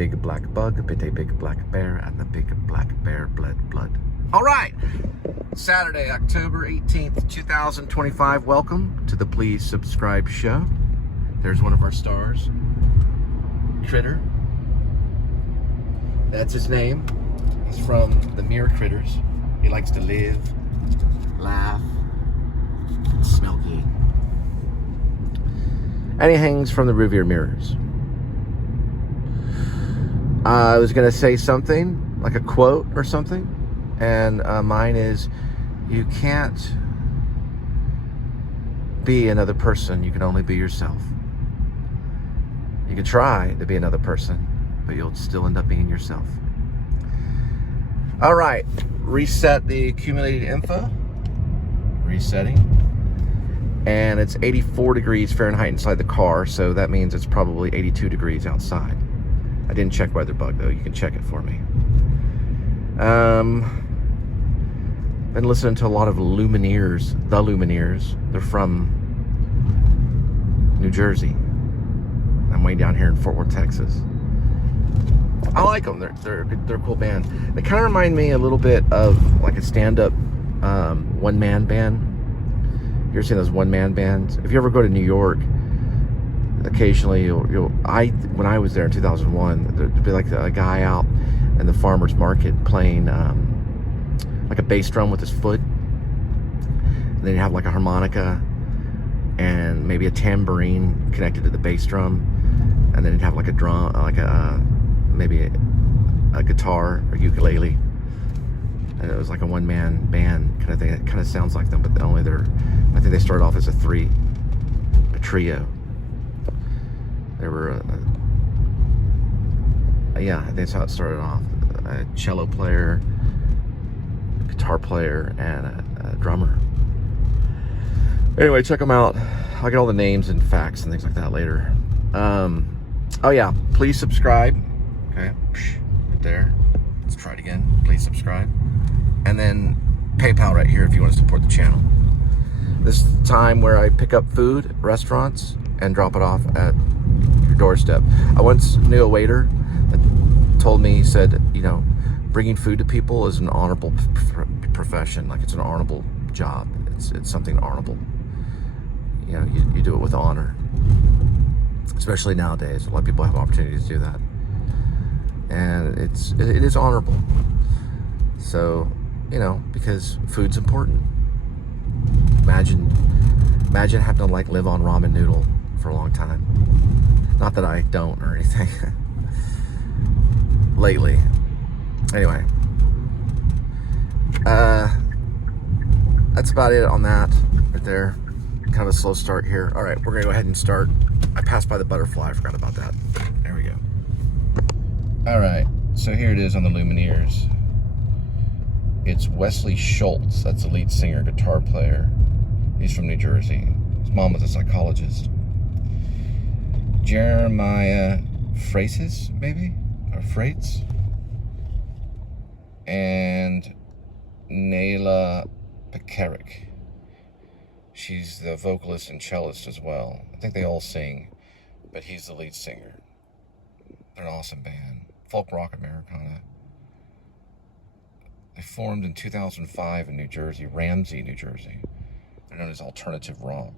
big black bug, bit a big black bear, and the big black bear bled blood. All right, Saturday, October 18th, 2025. Welcome to the Please Subscribe show. There's one of our stars, Critter. That's his name. He's from the Mirror Critters. He likes to live, laugh, and smell good. And he hangs from the rearview mirrors. I was going to say something, like a quote or something, and mine is, you can't be another person, you can only be yourself. You can try to be another person, but you'll still end up being yourself. All right, reset the accumulated info. Resetting. And it's 84 degrees Fahrenheit inside the car, so that means it's probably 82 degrees outside. I didn't check WeatherBug though. You can check it for me. Been listening to a lot of Lumineers, the Lumineers. They're from New Jersey. I'm way down here in Fort Worth, Texas. I like them. They're a cool band. They kind of remind me a little bit of like a stand-up one-man band. You ever seen those one-man bands? If you ever go to New York, occasionally when I was there in 2001, there'd be like a guy out in the farmer's market playing like a bass drum with his foot. And then you have like a harmonica and maybe a tambourine connected to the bass drum, and then you'd have like a drum, like maybe a guitar or ukulele, and it was like a one-man band kind of thing. It kind of sounds like them, but I think they started off as a trio. There were yeah, I think that's how it started off. A cello player, a guitar player, and a drummer. Anyway, check them out. I'll get all the names and facts and things like that later. Oh yeah, please subscribe. Okay, right there. Let's try it again. Please subscribe. And then PayPal right here if you want to support the channel. This is the time where I pick up food at restaurants and drop it off at your doorstep. I once knew a waiter that told me, he said, you know, bringing food to people is an honorable profession. Like, it's an honorable job. It's something honorable. You know, you do it with honor. Especially nowadays, a lot of people have opportunities to do that, and it is honorable. So, you know, because food's important. Imagine having to like live on ramen noodle for a long time. Not that I don't or anything. Lately. Anyway, that's about it on that right there. Kind of a slow start here. All right, we're gonna go ahead and start. I passed by the butterfly. I forgot about that. There we go. All right, so here it is on the Lumineers. It's Wesley Schultz. That's the lead singer, guitar player. He's from New Jersey. His mom was a psychologist. Jeremiah Freitas, maybe? Or Freitas? And Nayla Pekarik. She's the vocalist and cellist as well. I think they all sing, but he's the lead singer. They're an awesome band. Folk rock Americana. They formed in 2005 in New Jersey, Ramsey, New Jersey. They're known as alternative rock.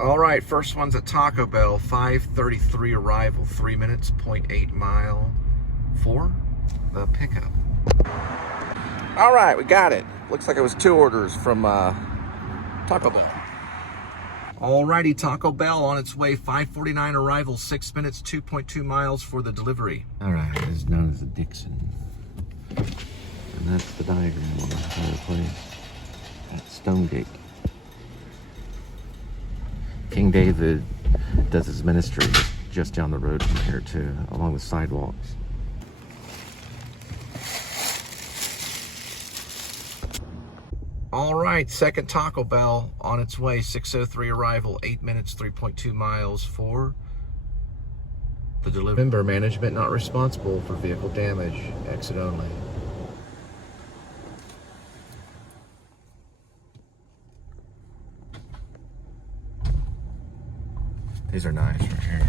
All right, first one's at Taco Bell, 5:33 arrival, 3 minutes, 0.8 mile for the pickup. All right, we got it. Looks like it was 2 orders from Taco Bell. Alrighty, Taco Bell on its way, 5:49 arrival, 6 minutes, 2.2 miles for the delivery. Alright, it is known as the Dixon. And that's the diagram on the entire place. That's Stonegate. King David does his ministry just down the road from here too, along the sidewalks. All right, second Taco Bell on its way, 6:03 arrival, 8 minutes, 3.2 miles for the delivery. Remember, management not responsible for vehicle damage, exit only. These are nice right here.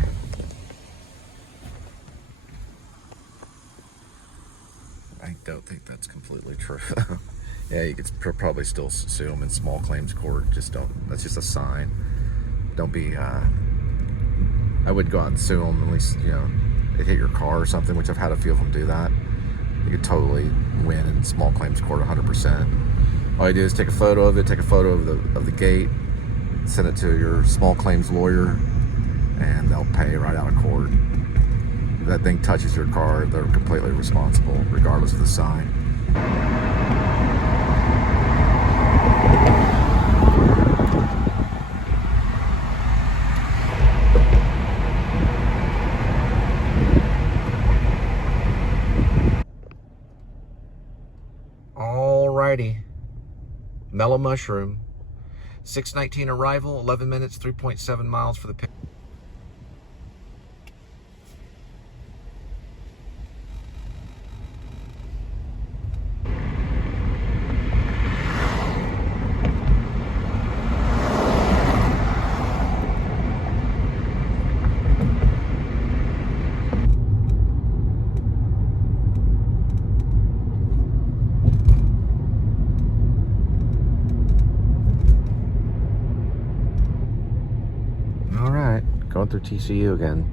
don't think that's completely true. Yeah, you could probably still sue them in small claims court. Just don't. That's just a sign. Don't be. I would go out and sue them. At least, you know, they hit your car or something, which I've had a few of them do that. You could totally win in small claims court 100%. All you do is take a photo of it, take a photo of the gate, send it to your small claims lawyer, and they'll pay right out of court. If that thing touches your car, they're completely responsible, regardless of the sign. Alrighty. Mellow Mushroom. 6:19 arrival, 11 minutes, 3.7 miles for the pick. Going through TCU again.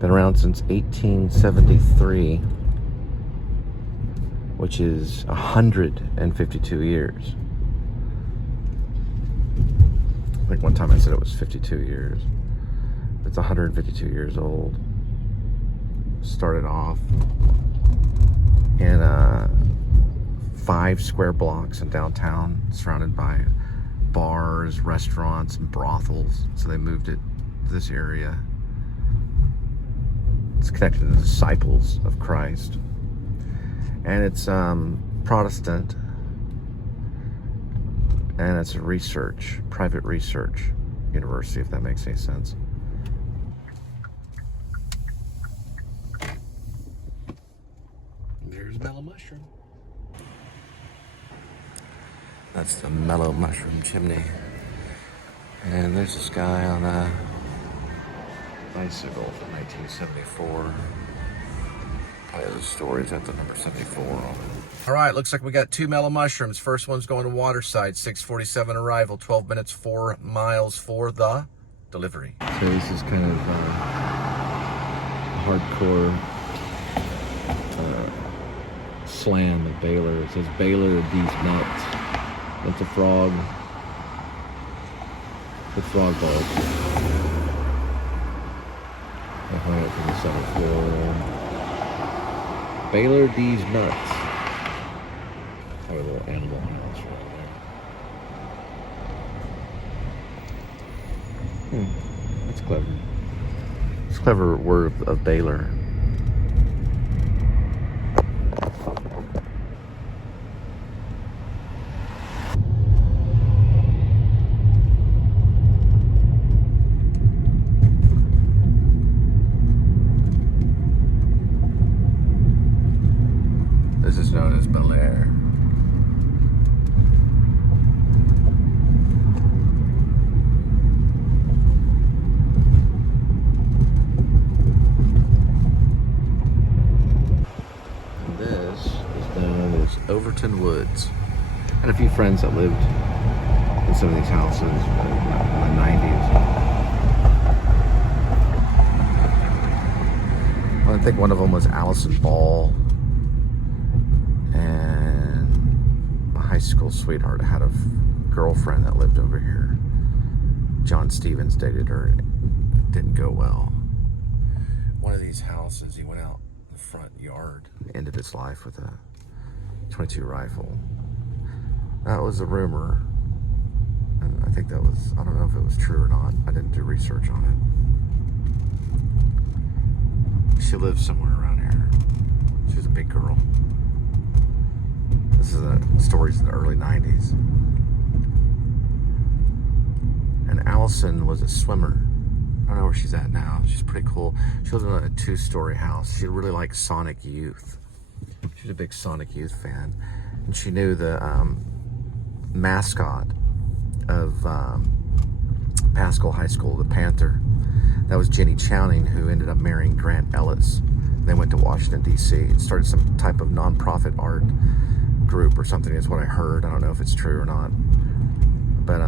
Been around since 1873, which is 152 years. I think one time I said it was 52 years. It's 152 years old. Started off in 5 square blocks in downtown, surrounded by bars, restaurants, and brothels. So they moved it this area. It's connected to the Disciples of Christ, and it's Protestant, and it's a private research university, if that makes any sense. There's Mellow Mushroom. That's the Mellow Mushroom chimney, and there's this guy on a bicycle from 1974. Probably the stories at the number 74 on it. All right, looks like we got 2 Mellow Mushrooms. First one's going to Waterside, 6:47 arrival, 12 minutes, 4 miles for the delivery. So this is kind of hardcore slam of Baylor. It says Baylor these nuts. That's a frog. The frog balls. I hung it from the 7th floor. Baylor D's nuts. Have a little animal house right there. That's clever. It's a clever word of Baylor. This is known as Bel Air. And this is known as Overton Woods. I had a few friends that lived in some of these houses in the 90s. Well, I think one of them was Allison Ball. And my high school sweetheart had a girlfriend that lived over here. John Stevens dated her. It didn't go well. One of these houses, he went out in the front yard, ended his life with a .22 rifle. That was a rumor. And I think that was, I don't know if it was true or not. I didn't do research on it. She lived somewhere around here. She was a big girl. This is stories in the early 90s. And Allison was a swimmer. I don't know where she's at now. She's pretty cool. She lived in a 2-story house. She really liked Sonic Youth. She was a big Sonic Youth fan. And she knew the mascot of Pascal High School, the Panther. That was Jenny Chowning, who ended up marrying Grant Ellis. They went to Washington, D.C. and started some type of nonprofit art group or something, is what I heard. I don't know if it's true or not. But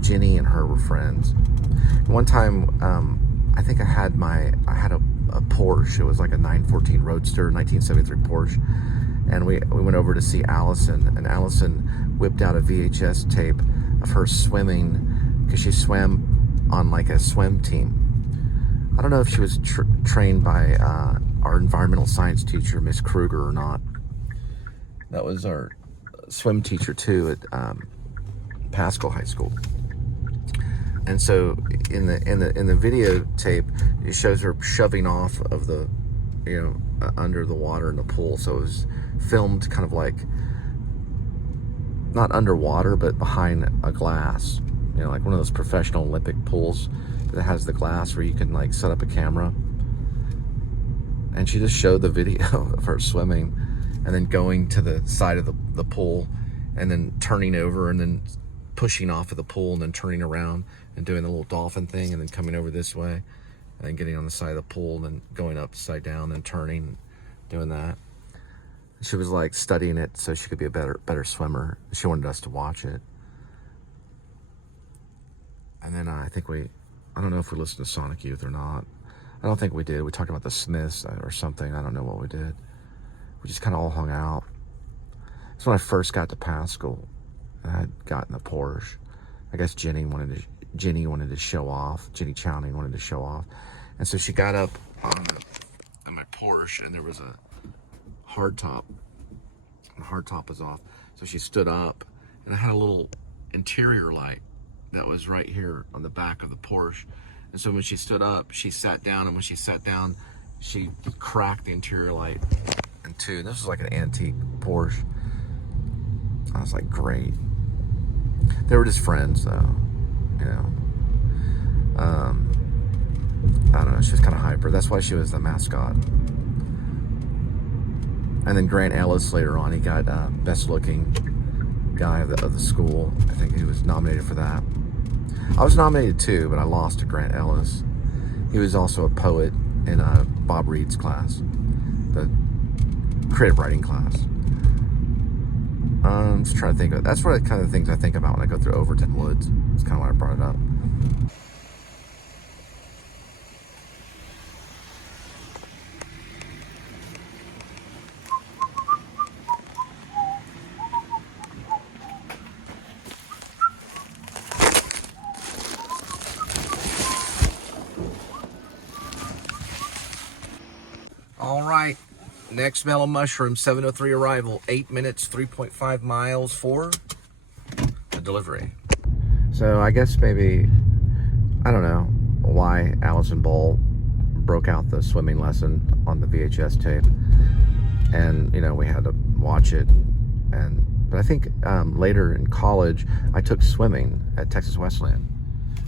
Jenny and her were friends. One time, I think I had a Porsche. It was like a 914 Roadster, 1973 Porsche. And we went over to see Allison, and Allison whipped out a VHS tape of her swimming, because she swam on like a swim team. I don't know if she was trained by our environmental science teacher, Miss Kruger, or not. That was our swim teacher too at Pascal High School. And so in the videotape, it shows her shoving off of the, under the water in the pool. So it was filmed kind of like not underwater, but behind a glass. Like one of those professional Olympic pools that has the glass where you can like set up a camera. And she just showed the video of her swimming and then going to the side of the pool and then turning over and then pushing off of the pool and then turning around and doing the little dolphin thing and then coming over this way and then getting on the side of the pool and then going upside down and turning, doing that. She was like studying it so she could be a better swimmer. She wanted us to watch it. And then I don't know if we listened to Sonic Youth or not. I don't think we did. We talked about the Smiths or something. I don't know what we did. We just kind of all hung out. It's when I first got to Pascal and I had gotten a Porsche. I guess Jenny wanted to show off. Jenny Chowning wanted to show off. And so she got up on my Porsche and there was a hardtop. The hardtop was off. So she stood up and I had a little interior light that was right here on the back of the Porsche. And so when she stood up, she sat down, and when she sat down, she cracked the interior light in two. This was like an antique Porsche. I was like, great. They were just friends, though. I don't know. She was kind of hyper. That's why she was the mascot. And then Grant Ellis later on, he got best looking guy of the school. I think he was nominated for that. I was nominated too, but I lost to Grant Ellis. He was also a poet in Bob Reed's class, the creative writing class. I'm just trying to think of it. That's what kind of things I think about when I go through Overton Woods. That's kind of why I brought it up. All right, next Mellow Mushroom, 7:03 arrival, 8 minutes, 3.5 miles for a delivery. So I guess maybe, I don't know why Allison Ball broke out the swimming lesson on the VHS tape. And, we had to watch it. But I think later in college, I took swimming at Texas Wesleyan.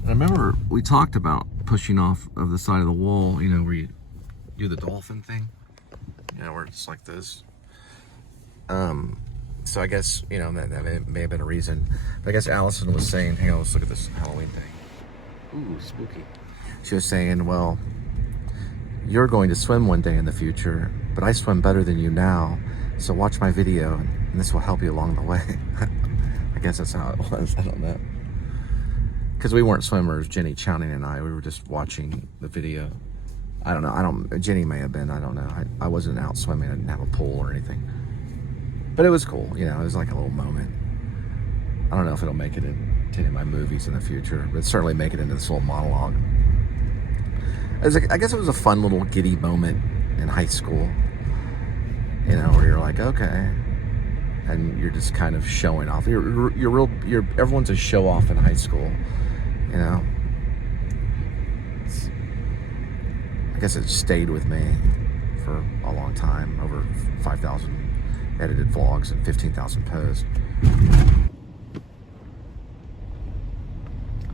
And I remember we talked about pushing off of the side of the wall, where you do the dolphin thing, where it's like this. So I guess, that may have been a reason. But I guess Allison was saying, hang on, let's look at this Halloween thing. Ooh, spooky. She was saying, well, you're going to swim one day in the future, but I swim better than you now, so watch my video, and this will help you along the way. I guess that's how it was. I don't know. Because we weren't swimmers, Jenny Chowning and I. We were just watching the video. I don't know. Jenny may have been. I don't know. I wasn't out swimming. I didn't have a pool or anything. But it was cool. It was like a little moment. I don't know if it'll make it into any of my movies in the future, but certainly make it into this little monologue. I guess it was a fun little giddy moment in high school. Where you're like, okay, and you're just kind of showing off. Everyone's a show off in high school. I guess it stayed with me for a long time, over 5,000 edited vlogs and 15,000 posts.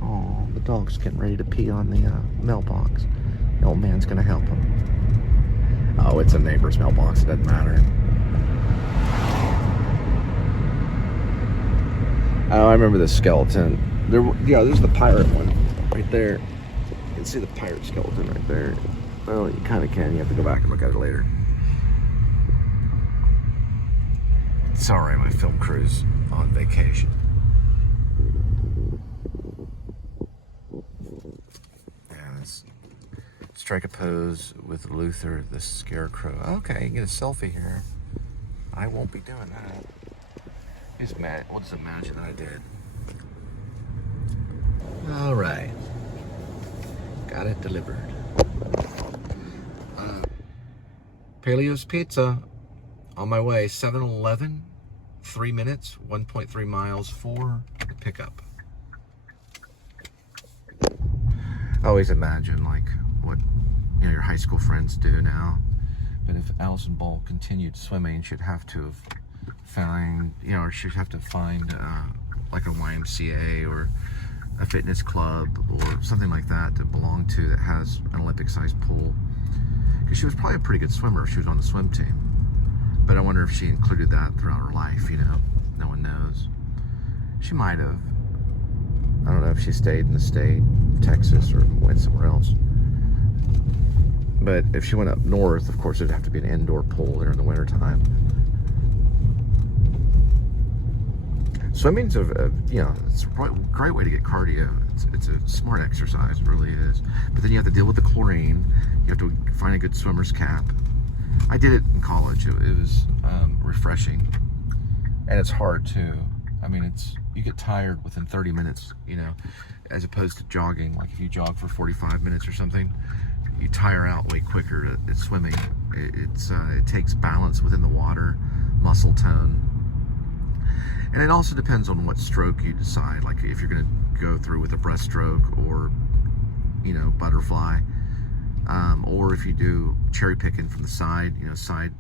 Oh, the dog's getting ready to pee on the mailbox. The old man's gonna help him. Oh, it's a neighbor's mailbox, it doesn't matter. Oh, I remember the skeleton. There's the pirate one right there. You can see the pirate skeleton right there. Well, you kind of can. You have to go back and look at it later. Sorry, my film crew's on vacation. Yeah, let's strike a pose with Luther the Scarecrow. Okay, you can get a selfie here. I won't be doing that. We'll just imagine that I did. All right. Got it delivered. Paleo's Pizza. On my way. 7-Eleven. 3 minutes. 1.3 miles for the pickup. I always imagine like what your high school friends do now. But if Allison Ball continued swimming, she'd have to find, or she'd have to find like a YMCA or a fitness club or something like that to belong to that has an Olympic-sized pool. Because she was probably a pretty good swimmer if she was on the swim team. But I wonder if she included that throughout her life, no one knows. She might have. I don't know if she stayed in the state, Texas, or went somewhere else. But if she went up north, of course, it'd have to be an indoor pool there in the wintertime. Swimming's it's a great way to get cardio. It's a smart exercise, it really is. But then you have to deal with the chlorine. You have to find a good swimmer's cap. I did it in college. It was refreshing, and it's hard too. I mean, you get tired within 30 minutes, as opposed to jogging. Like if you jog for 45 minutes or something, you tire out way quicker at swimming. It takes balance within the water, muscle tone. And it also depends on what stroke you decide. Like if you're going to go through with a breaststroke or, butterfly, or if you do cherry picking from the side, the side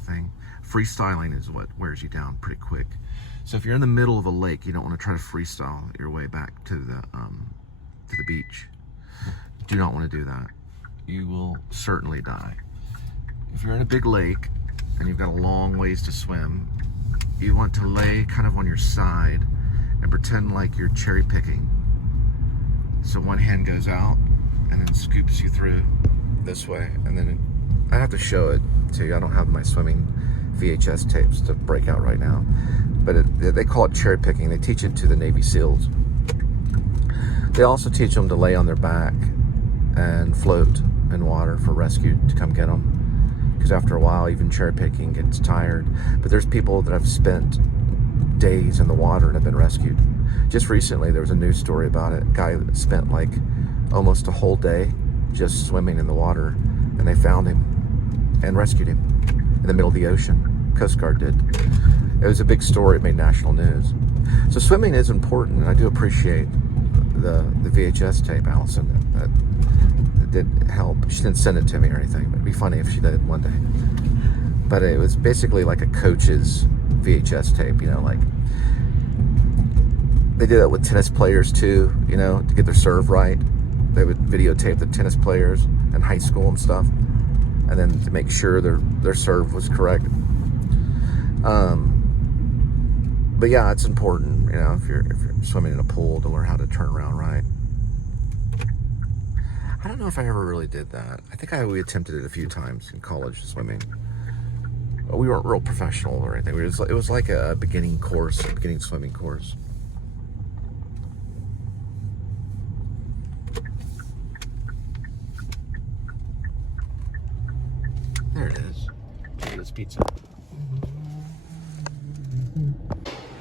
thing. Freestyling is what wears you down pretty quick. So if you're in the middle of a lake, you don't want to try to freestyle your way back to the beach. Do not want to do that. You will certainly die. If you're in a big lake and you've got a long ways to swim, you want to lay kind of on your side and pretend like you're cherry picking. So one hand goes out and then scoops you through this way, and then I have to show it to you. I don't have my swimming VHS tapes to break out right now, but they call it cherry picking. They teach it to the Navy SEALs. They also teach them to lay on their back and float in water for rescue to come get them. Because after a while, even cherry picking gets tired. But there's people that have spent days in the water and have been rescued. Just recently, there was a news story about it. A guy that spent like almost a whole day just swimming in the water, and they found him and rescued him in the middle of the ocean. Coast Guard did. It was a big story. It made national news. So swimming is important, and I do appreciate the VHS tape, Allison, that did help. She didn't send it to me or anything, but it'd be funny if she did one day. But it was basically like a coach's VHS tape, like they did that with tennis players too, to get their serve right. They would videotape the tennis players in high school and stuff, and then to make sure their serve was correct. But yeah, it's important, if you're swimming in a pool, to learn how to turn around right. I don't know if I ever really did that. I think we attempted it a few times in college, swimming. But we weren't real professional or anything. It was like a beginning swimming course. There it is. Look at this pizza.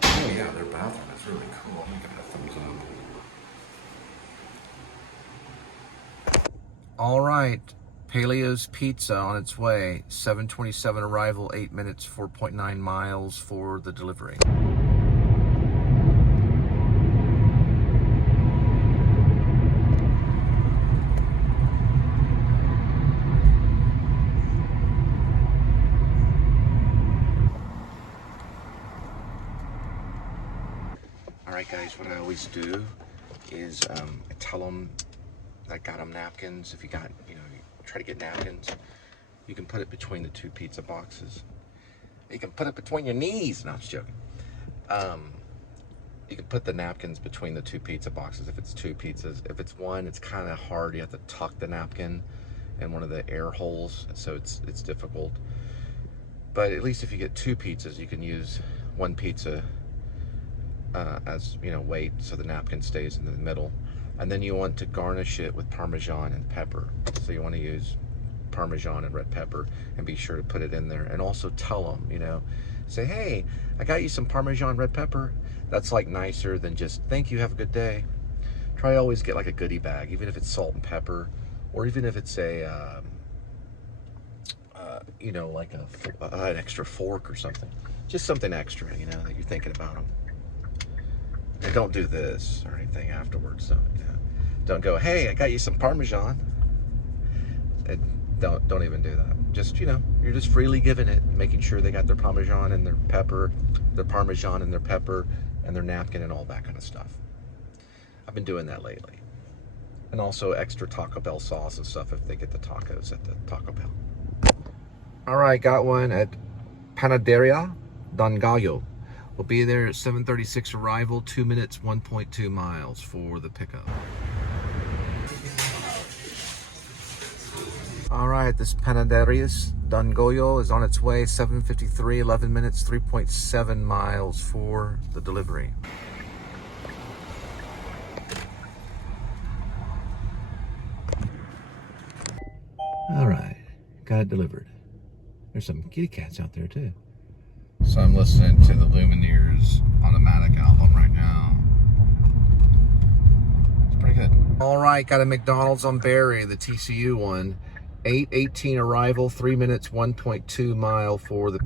Oh yeah, their bathroom is really cool. I'm gonna give it a thumbs up. All right, Paleo's Pizza on its way. 7:27 arrival, 8 minutes, 4.9 miles for the delivery. All right, guys, what I always do is I tell them I got them napkins. If you got, you try to get napkins. You can put it between the two pizza boxes. You can put it between your knees. No, I'm just joking. you can put the napkins between the two pizza boxes if it's two pizzas. If it's one, it's kind of hard. You have to tuck the napkin in one of the air holes, so it's difficult. But at least if you get two pizzas, you can use one pizza as, you know, weight, so the napkin stays in the middle. And then you want to garnish it with Parmesan and pepper. So you want to use Parmesan and red pepper, and be sure to put it in there. And also tell them, you know, say, hey, I got you some Parmesan red pepper. That's like nicer than just, thank you, have a good day. Try always get like a goodie bag, even if it's salt and pepper, or even if it's a, you know, like an extra fork or something. Just something extra, you know, that you're thinking about them. And don't do this or anything afterwards. So, you know, don't go, hey, I got you some Parmesan. And don't even do that. Just, you know, you're just freely giving it, making sure they got their Parmesan and their pepper, their Parmesan and their pepper, and their napkin and all that kind of stuff. I've been doing that lately. And also extra Taco Bell sauce and stuff if they get the tacos at the Taco Bell. All right, got one at Panaderia Don Gallo. We'll be there at 7:36 arrival, 2 minutes, 1.2 miles for the pickup. All right, this Panaderias Don Gallo is on its way, 7:53, 11 minutes, 3.7 miles for the delivery. All right, got it delivered. There's some kitty cats out there too. So I'm listening to the Lumineers Automatic album right now. It's pretty good. All right, got a McDonald's on Berry, the TCU one. 8:18 arrival, 3 minutes, 1.2 mile for the...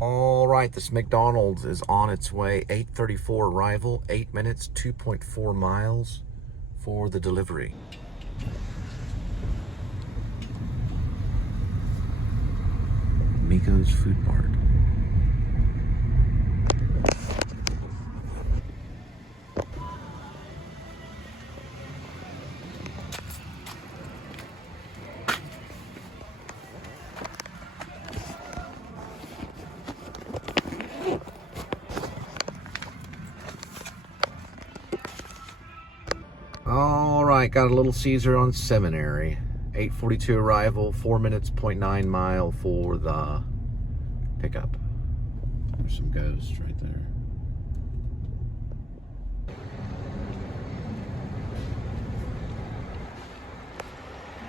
All right, this McDonald's is on its way. 8:34 arrival, 8 minutes, 2.4 miles for the delivery. Miko's Food Mart. All right, got a Little Caesar on Seminary. 8:42 arrival, 4 minutes, 0.9 mile for the pickup. There's some ghosts right there.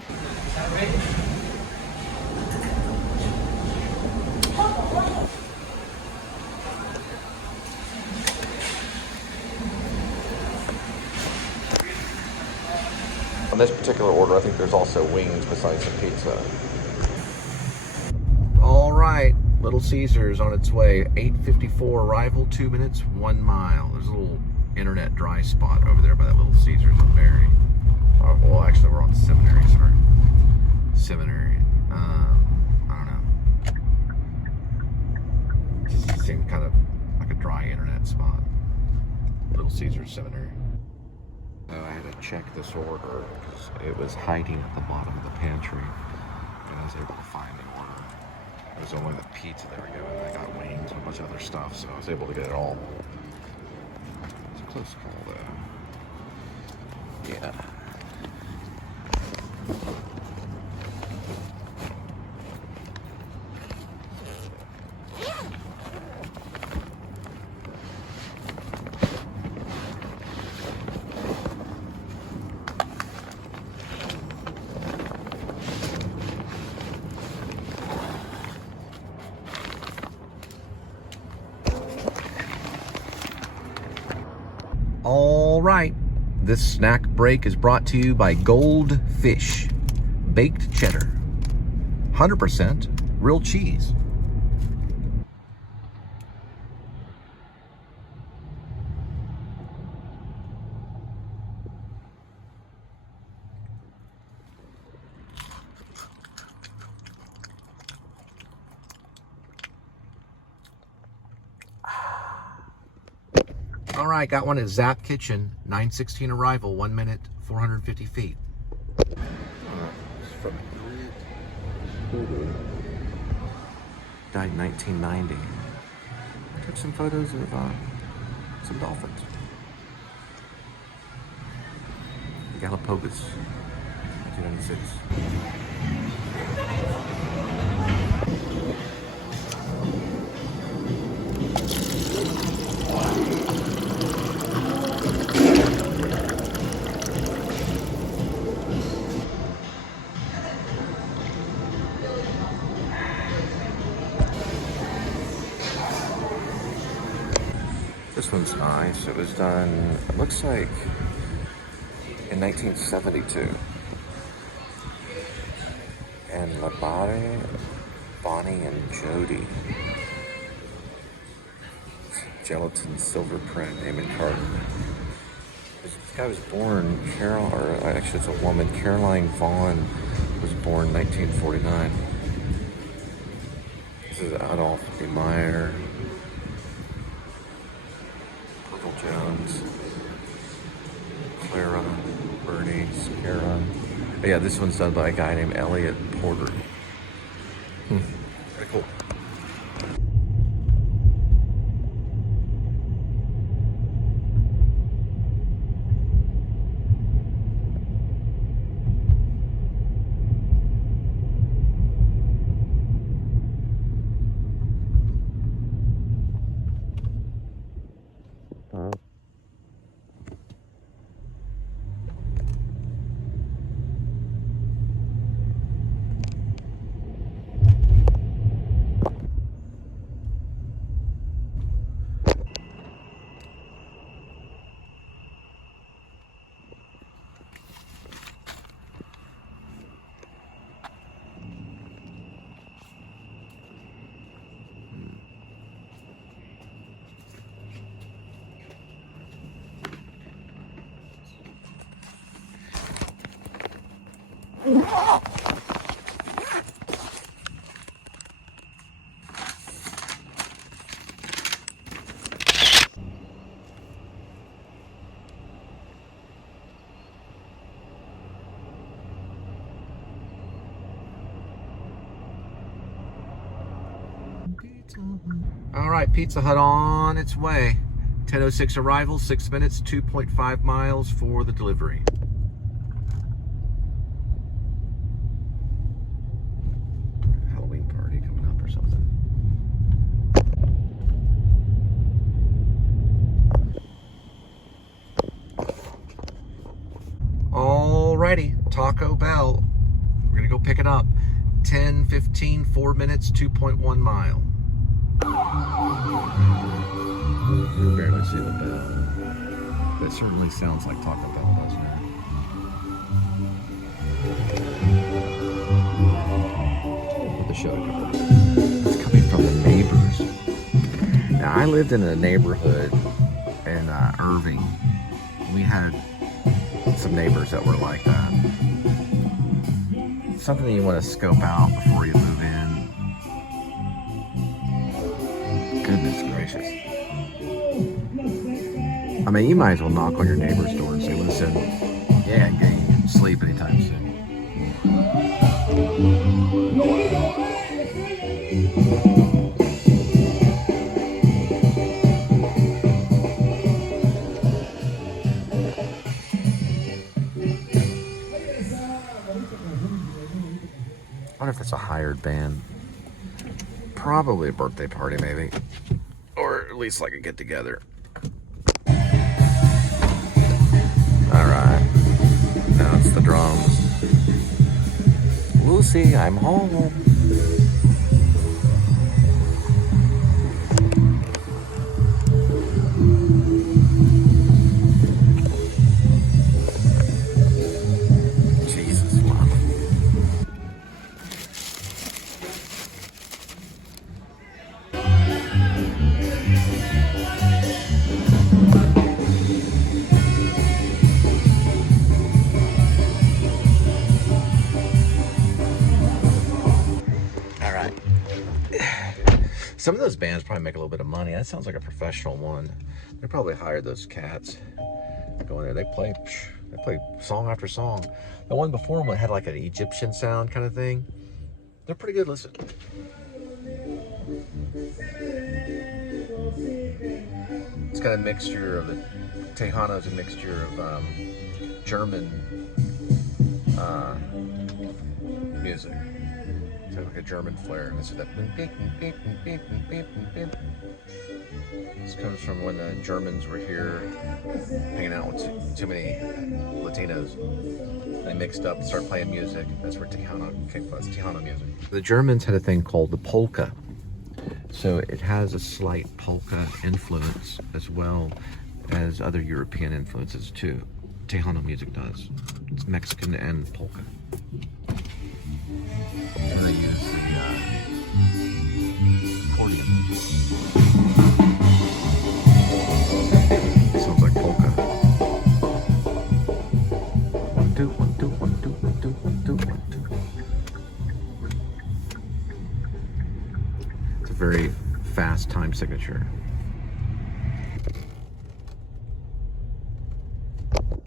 Is that ready? On this particular order, I think there's also wings besides the pizza. All right, Little Caesars on its way. 8:54 arrival, 2 minutes, 1 mile. There's a little internet dry spot over there by that Little Caesars on Berry. Oh, well, actually, we're on Seminary, sorry. Seminary. I don't know. Just seemed kind of like a dry internet spot. Little Caesars Seminary. So I had to check this order because it was hiding at the bottom of the pantry, and I was able to find the order. It was only the pizza they were giving. I got wings and a bunch of other stuff, so I was able to get it all. It's a close call, though. Yeah. All right, this snack break is brought to you by Goldfish Baked Cheddar. 100% real cheese. All right, got one at Zap Kitchen, 9:16 arrival, 1 minute, 450 feet. It's from died in 1990. took some photos of some dolphins. Galapagos, 1996. This one's nice. It was done, it looks like, in 1972. And Labate, Bonnie, and Jody. Gelatin silver print, Damon Carter. This guy was born, actually it's a woman, Caroline Vaughn was born 1949. This is Adolph B. Meyer. Purple Jones. Clara, Bernie, Sierra. But yeah, this one's done by a guy named Elliot Porter. Pretty cool. All right, Pizza Hut on its way. 10:06 arrival, 6 minutes, 2.5 miles for the delivery. Halloween party coming up or something. Alrighty, Taco Bell. We're gonna go pick it up. 10:15, 4 minutes, 2.1 mile. You can barely see the bell. That certainly sounds like Taco Bell, doesn't it? Put the show cover. It's coming from the neighbors. Now, I lived in a neighborhood in Irving. We had some neighbors that were like that. Something that you want to scope out before you move in. Goodness gracious. I mean, you might as well knock on your neighbor's door and say, listen, yeah, you can sleep anytime soon. I wonder if it's a hired band. Probably a birthday party, maybe. Or at least like a get-together. Alright. Now it's the drums. Lucy, I'm home. Jesus, Mom. Some of those bands probably make a little bit of money. That sounds like a professional one. They probably hired those cats. Go in there. They play song after song. The one before them had like an Egyptian sound kind of thing. They're pretty good. Listen. It's got a mixture of Tejano's a mixture of German music. So like a German flair. This is that. This comes from when the Germans were here hanging out with too many Latinos. They mixed up and started playing music. That's where Tejano came from. It's Tejano music. The Germans had a thing called the polka. So it has a slight polka influence as well as other European influences too. Tejano music does. It's Mexican and polka. And they use the accordion. Sounds like polka. 1, 2, 1, 2, 1, 2, 1, 2, 1, 2, 1, 2. It's a very fast time signature.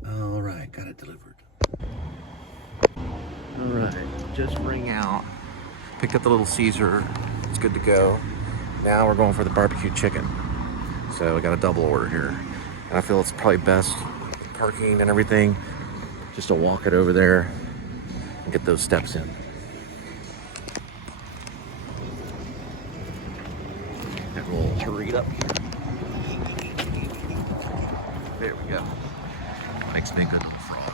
All right, got it delivered. All right, just rang out. Picked up the Little Caesar. It's good to go. Now we're going for the barbecue chicken. So we got a double order here. And I feel it's probably best, parking and everything, just to walk it over there and get those steps in. And we'll hurry it up here. There we go. Makes me a good little frog.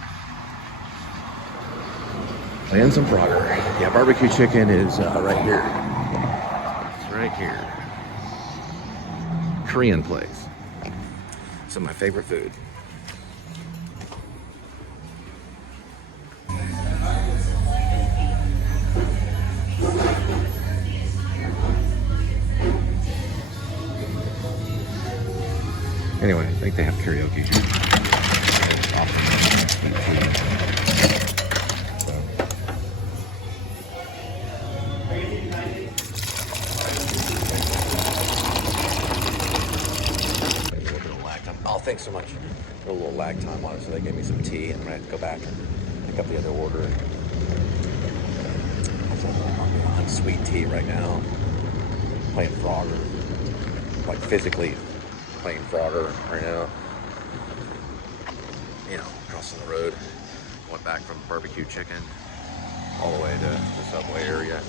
And some frogger. Yeah, barbecue chicken is right here. It's right here. Korean place. Some of my favorite food. Anyway, I think they have karaoke here. Oh, thanks so much. A little lag time on it, so they gave me some tea, and I'm gonna have to go back and pick up the other order. I'm sweet tea right now. Playing Frogger, like physically playing Frogger right now. You know, crossing the road. Went back from barbecue chicken all the way to the subway area.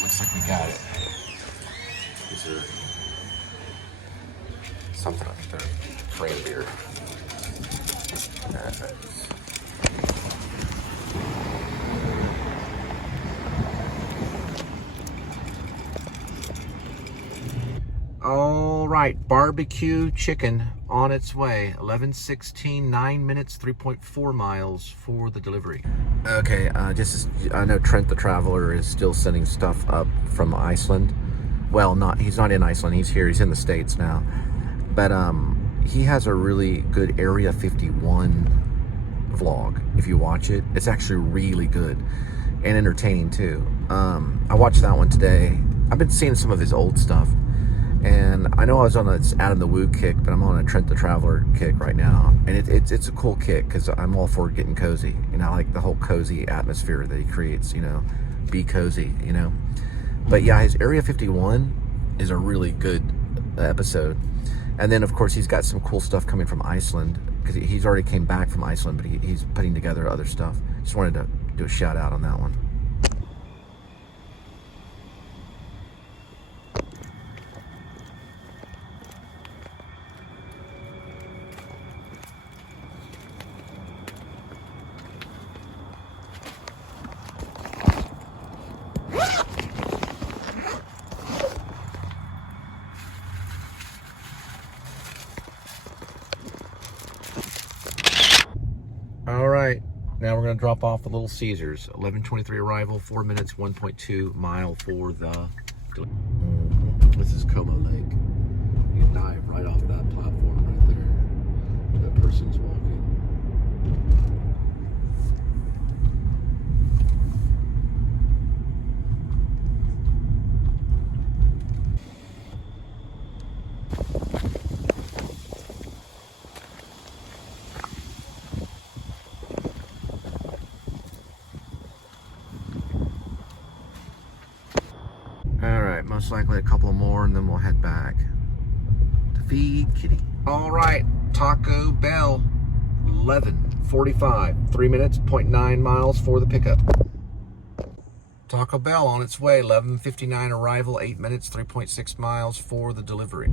Looks like we got it. These are something up there. Korean beer. All right, barbecue chicken on its way. 11:16, 9 minutes, 3.4 miles for the delivery. Okay, I know Trent the Traveler is still sending stuff up from Iceland. Well, he's not in Iceland. He's here. He's in the States now. But he has a really good Area 51 vlog. If you watch it, it's actually really good and entertaining too. I watched that one today. I've been seeing some of his old stuff. And I know I was on an Adam the Woo kick, but I'm on a Trent the Traveler kick right now. And it's a cool kick because I'm all for getting cozy. You know, I like the whole cozy atmosphere that he creates, you know, be cozy, you know. But yeah, his Area 51 is a really good episode. And then, of course, he's got some cool stuff coming from Iceland because he's already came back from Iceland, but he's putting together other stuff. Just wanted to do a shout out on that one. All right, now we're gonna drop off the Little Caesars. 11:23 arrival, 4 minutes, 1.2 mile for the. This is Como Lake. You can dive right off of that platform right there. That person's walking. Most likely a couple more, and then we'll head back to feed Kitty. All right, Taco Bell, 11:45, 3 minutes, 0.9 miles for the pickup. Taco Bell on its way, 11:59 arrival, 8 minutes, 3.6 miles for the delivery.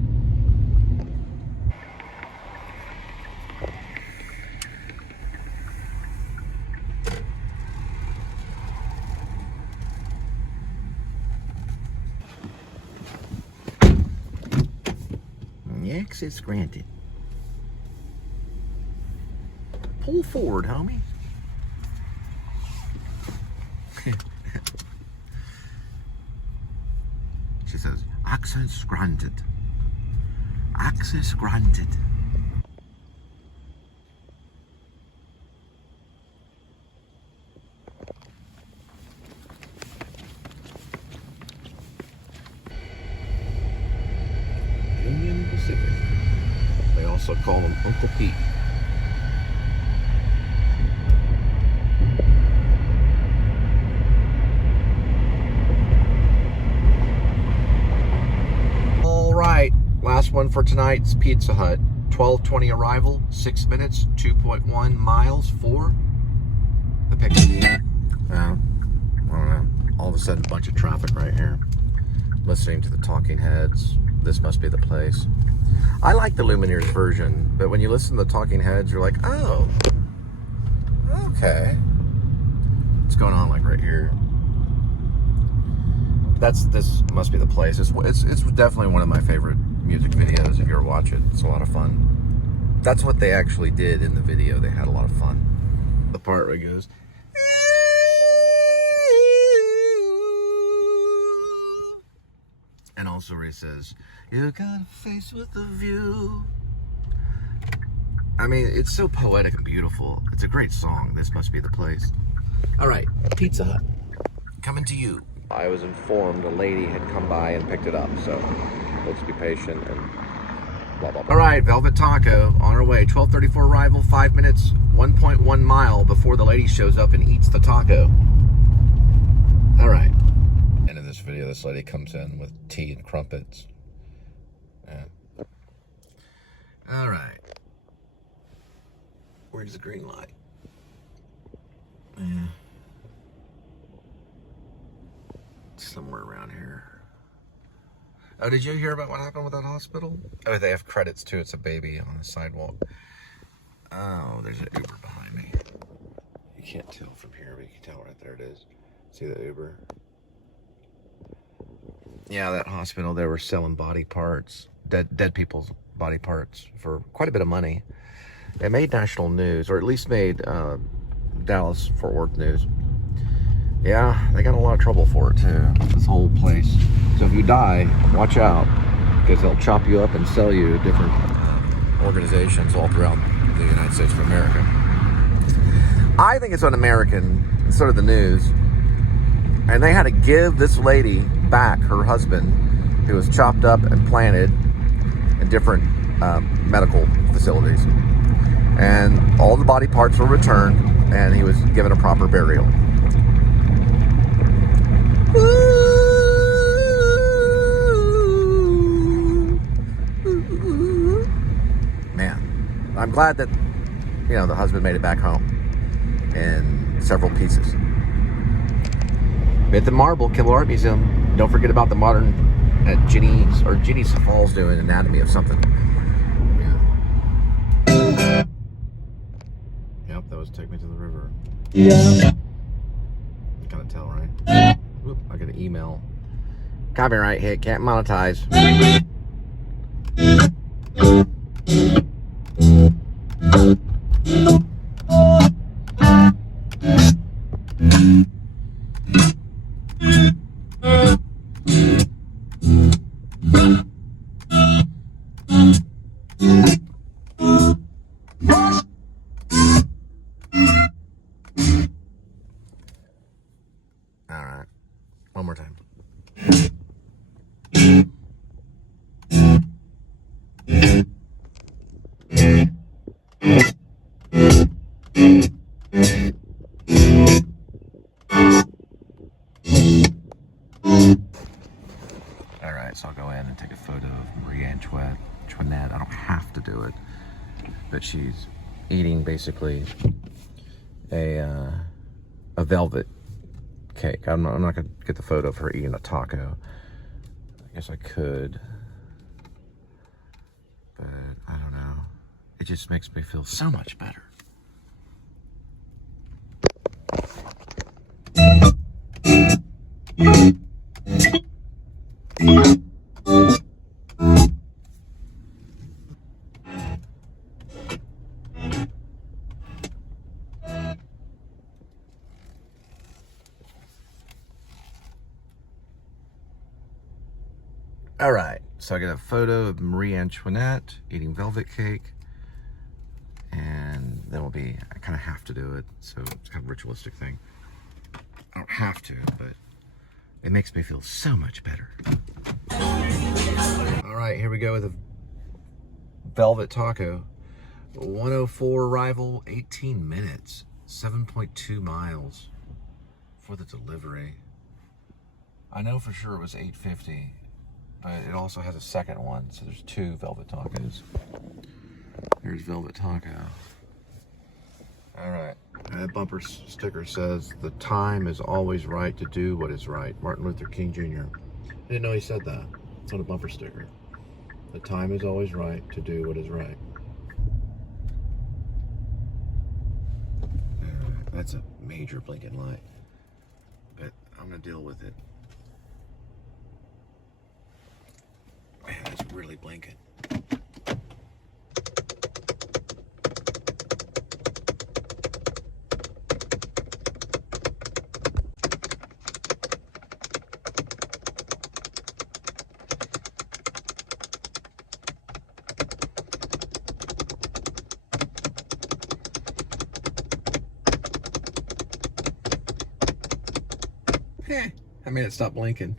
Access granted. Pull forward, homie. She says, access granted. Access granted. Union Pacific. They also call him Uncle Pete. Last one for tonight's Pizza Hut. 12:20 arrival, 6 minutes, 2.1 miles for the pickup. I don't know. All of a sudden, a bunch of traffic right here. Listening to the Talking Heads. This must be the place. I like the Lumineers version, but when you listen to the Talking Heads, you're like, oh, okay. What's going on, like right here? This must be the place. It's definitely one of my favorite music videos. If you ever watch it, it's a lot of fun. That's what they actually did in the video. They had a lot of fun. The part where it goes, and also where he says, "You got a face with a view." I mean, it's so poetic and beautiful. It's a great song. This must be the place. All right, Pizza Hut coming to you. I was informed a lady had come by and picked it up, so let's be patient and blah, blah, blah. All right, Velvet Taco on her way. 12:34 arrival, 5 minutes, 1.1 mile before the lady shows up and eats the taco. All right. End of this video, this lady comes in with tea and crumpets. Yeah. All right. Where's the green light? Yeah. Somewhere around here. Oh, did you hear about what happened with that hospital? Oh, they have credits too. It's a baby on the sidewalk. Oh, there's an Uber behind me. You can't tell from here, but you can tell right there it is. See the Uber? Yeah, that hospital, they were selling body parts, dead people's body parts for quite a bit of money. It made national news, or at least made Dallas, Fort Worth news. Yeah, they got a lot of trouble for it too, this whole place. So if you die, watch out, because they'll chop you up and sell you to different organizations all throughout the United States of America. I think it's un-American, sort of the news. And they had to give this lady back her husband, who was chopped up and planted in different medical facilities. And all the body parts were returned, and he was given a proper burial. Man, I'm glad that, you know, the husband made it back home in several pieces. Myth and Marble, Kimball Art Museum. Don't forget about the modern at Ginny's Falls doing Anatomy of something. Yeah. Yep, that was Take Me to the River. Yeah. You kind of tell, right? Oop, I got an email. Copyright hit, can't monetize. All right, one more time. I'll go in and take a photo of Marie Antoinette. I don't have to do it, but she's eating basically a velvet cake. I'm not gonna get the photo of her eating a taco. I guess I could, but I don't know. It just makes me feel so much better. All right, so I got a photo of Marie Antoinette eating velvet cake, and then I kind of have to do it, so it's kind of a ritualistic thing. I don't have to, but it makes me feel so much better. All right, here we go with a velvet taco. 104 arrival, 18 minutes, 7.2 miles for the delivery. I know for sure it was 850. But it also has a second one, so there's two velvet tacos. There's velvet taco. All right. That bumper sticker says, "The time is always right to do what is right." Martin Luther King Jr. I didn't know he said that. It's on a bumper sticker. The time is always right to do what is right. That's a major blinking light, but I'm gonna deal with it. Man, that's really blinking. I made it stop blinking.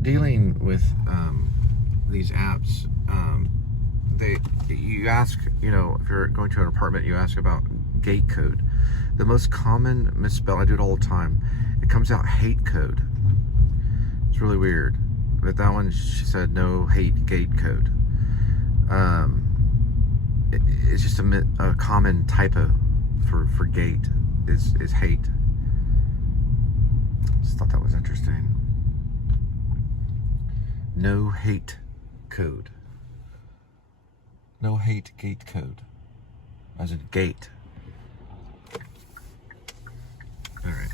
Dealing with these apps, you ask, if you're going to an apartment, you ask about gate code. The most common misspell, I do it all the time, it comes out hate code. It's really weird, but that one, she said no hate gate code. It's just a common typo for gate is hate. Just thought that was interesting. No hate code. No hate gate code. As in gate. All right.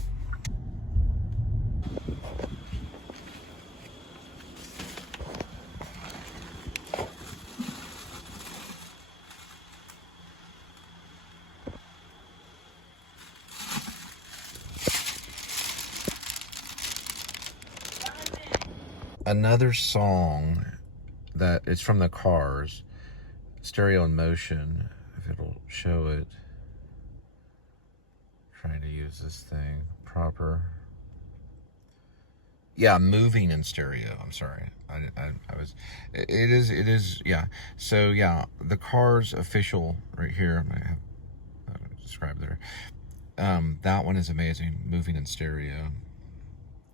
Another song that is from the Cars, Stereo in Motion, if it'll show it. Trying to use this thing proper. Yeah, moving in stereo. I'm sorry. It is, yeah. So yeah, the Cars official right here. I have described there. That one is amazing. Moving in stereo.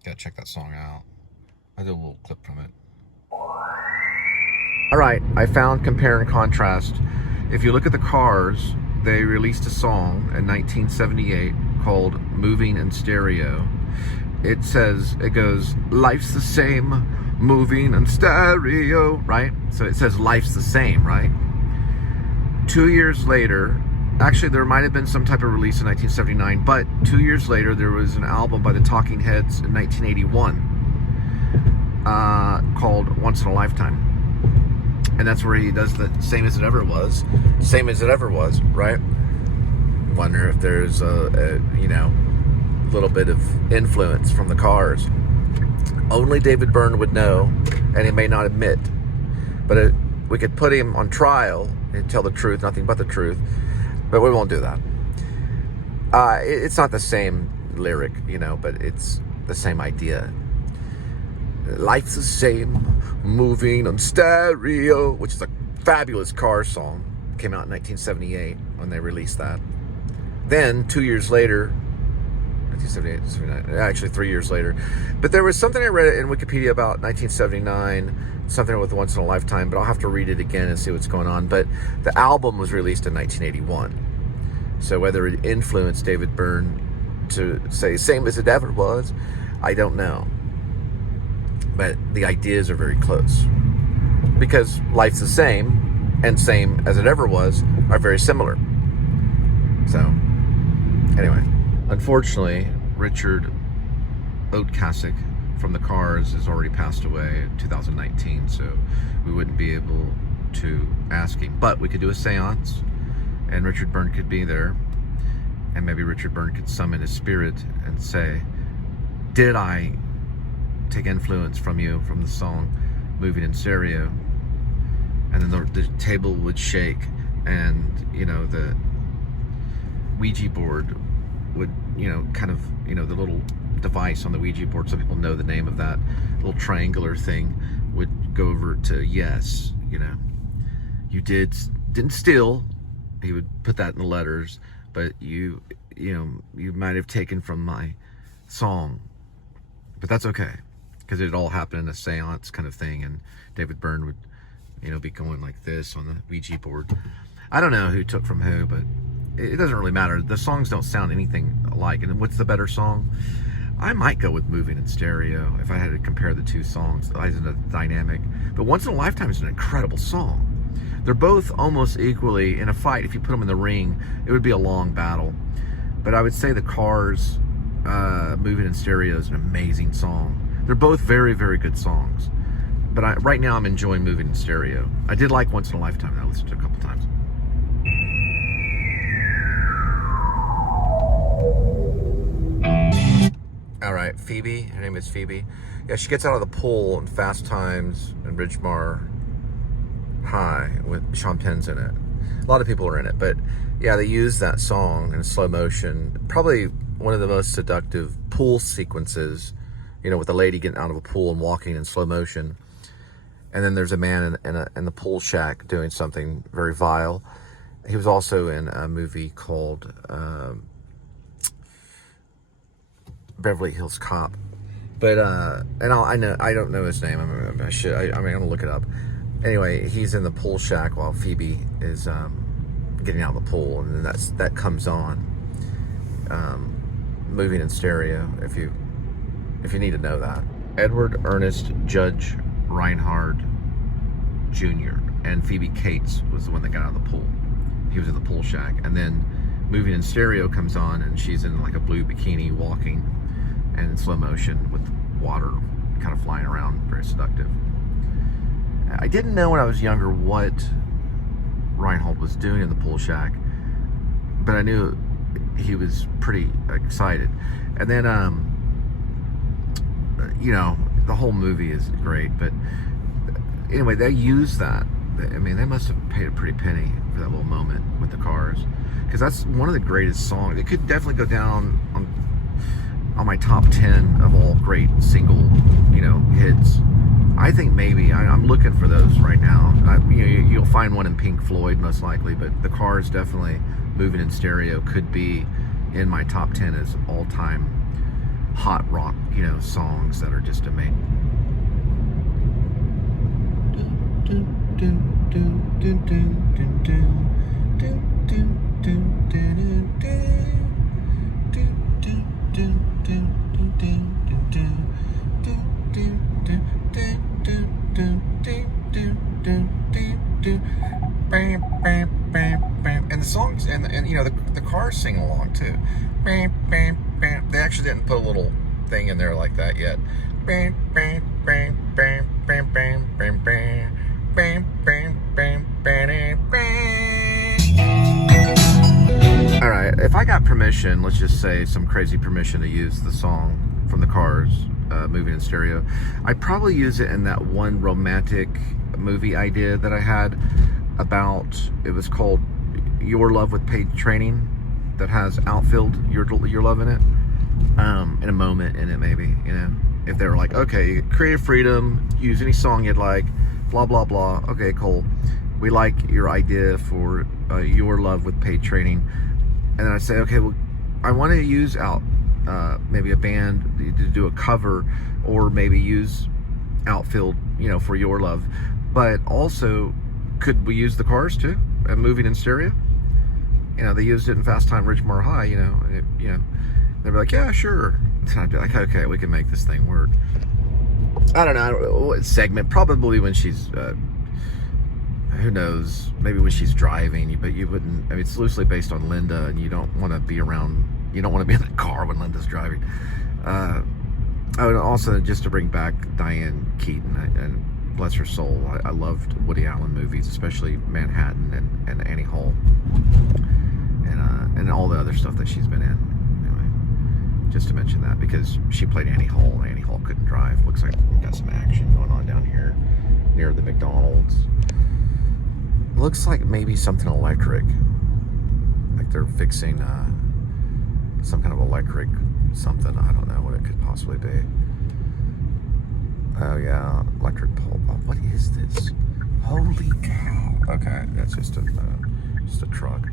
Gotta check that song out. I did a little clip from it. All right, I found Compare and Contrast. If you look at the Cars, they released a song in 1978 called Moving in Stereo. It goes, life's the same, moving in stereo, right? So it says life's the same, right? 2 years later, actually there might have been some type of release in 1979, but 2 years later there was an album by the Talking Heads in 1981 called Once in a Lifetime. And that's where he does the same as it ever was, right? Wonder if there's a little bit of influence from the Cars. Only David Byrne would know, and he may not admit. But we could put him on trial and tell the truth, nothing but the truth. But we won't do that. It's not the same lyric, but it's the same idea. Life's the same, moving on stereo, which is a fabulous Cars song. Came out in 1978 when they released that. Then 2 years later, 1978, actually 3 years later. But there was something I read in Wikipedia about 1979, something with Once in a Lifetime, but I'll have to read it again and see what's going on. But the album was released in 1981. So whether it influenced David Byrne to say same as it ever was, I don't know. But the ideas are very close. Because life's the same, and same as it ever was, are very similar. So, anyway. Unfortunately, Richard Oatkasick from the Cars has already passed away in 2019, so we wouldn't be able to ask him. But we could do a seance, and Richard Byrne could be there, and maybe Richard Byrne could summon his spirit and say, did I take influence from you, from the song Moving in Stereo? And then the table would shake, and, the Ouija board would, kind of, the little device on the Ouija board, some people know the name of that little triangular thing, would go over to yes, you didn't steal. He would put that in the letters, but you might have taken from my song, but that's okay, because it all happened in a seance kind of thing, and David Byrne would, be going like this on the Ouija board. I don't know who took from who, but it doesn't really matter. The songs don't sound anything alike. And what's the better song? I might go with Moving in Stereo if I had to compare the two songs as a dynamic. But Once in a Lifetime is an incredible song. They're both almost equally in a fight. If you put them in the ring, it would be a long battle. But I would say the Cars, Moving in Stereo is an amazing song. They're both very, very good songs. But right now I'm enjoying Moving in Stereo. I did like Once in a Lifetime. I listened to it a couple times. All right, Phoebe, her name is Phoebe. Yeah, she gets out of the pool in Fast Times and Ridgemar High with Sean Penn's in it. A lot of people are in it, but yeah, they use that song in slow motion. Probably one of the most seductive pool sequences, with the lady getting out of a pool and walking in slow motion. And then there's a man in the pool shack doing something very vile. He was also in a movie called Beverly Hills Cop, but and I don't know his name. I'm gonna look it up. Anyway, he's in the pool shack while Phoebe is getting out of the pool, and then that comes on, Moving in Stereo. If you need to know that. Edward Ernest Judge Reinhard Jr. and Phoebe Cates was the one that got out of the pool. He was in the pool shack, and then Moving in Stereo comes on, and she's in like a blue bikini walking, and in slow motion with water kind of flying around, very seductive. I didn't know when I was younger what Reinhold was doing in the pool shack, but I knew he was pretty excited. And then, the whole movie is great, but anyway, they use that. I mean, they must have paid a pretty penny for that little moment with the Cars, because that's one of the greatest songs. It could definitely go down on my top 10 of all great single, hits. I think maybe I'm looking for those right now. You'll find one in Pink Floyd most likely, but the Cars definitely, Moving in Stereo, could be in my top 10 as all-time hot rock, songs that are just amazing. And the songs, and the Cars sing along too. They actually didn't put a little thing in there like that yet. All right, permission, let's just say some crazy permission to use the song from the Cars, Moving in Stereo, I'd probably use it in that one romantic movie I did that I had about, it was called Your Love with Paid Training, that has Outfield, Your Love in it, in a moment in it maybe, you know, if they were like, okay, creative freedom, use any song you'd like, blah, blah, blah, okay, Cole, we like your idea for Your Love with Paid Training. And then I say, okay, well, I want to use maybe a band to do a cover, or maybe use Outfield, you know, for Your Love. But also, could we use the Cars too? Moving in Stereo? You know, they used it in Fast Time Ridgemar High, you know. They'd be like, yeah, sure. And I'd be like, okay, we can make this thing work. I don't know, what segment, probably when she's, who knows, maybe when she's driving, but you wouldn't, I mean, it's loosely based on Linda, and you don't want to be around, you don't want to be in the car when Linda's driving. I would also, just to bring back Diane Keaton, and bless her soul, I loved Woody Allen movies, especially Manhattan and Annie Hall, and all the other stuff that she's been in. Anyway, just to mention that, because she played Annie Hall. Annie Hall couldn't drive. Looks like we got some action going on down here near the McDonald's. Looks like maybe something electric, like they're fixing some kind of electric something. I don't know what it could possibly be. Oh yeah, electric pole. What is this? Holy cow! Okay, that's just a truck.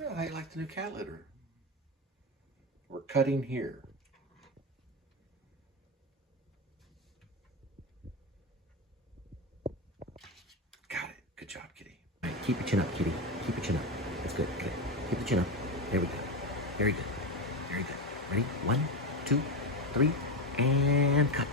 Yeah, I like the new cat litter. We're cutting here. Got it. Good job, kitty. Right, keep your chin up, kitty. Keep your chin up. That's good. Good. Keep the chin up. There we go. Very good. Very good. Ready? 1, 2, 3, and cut.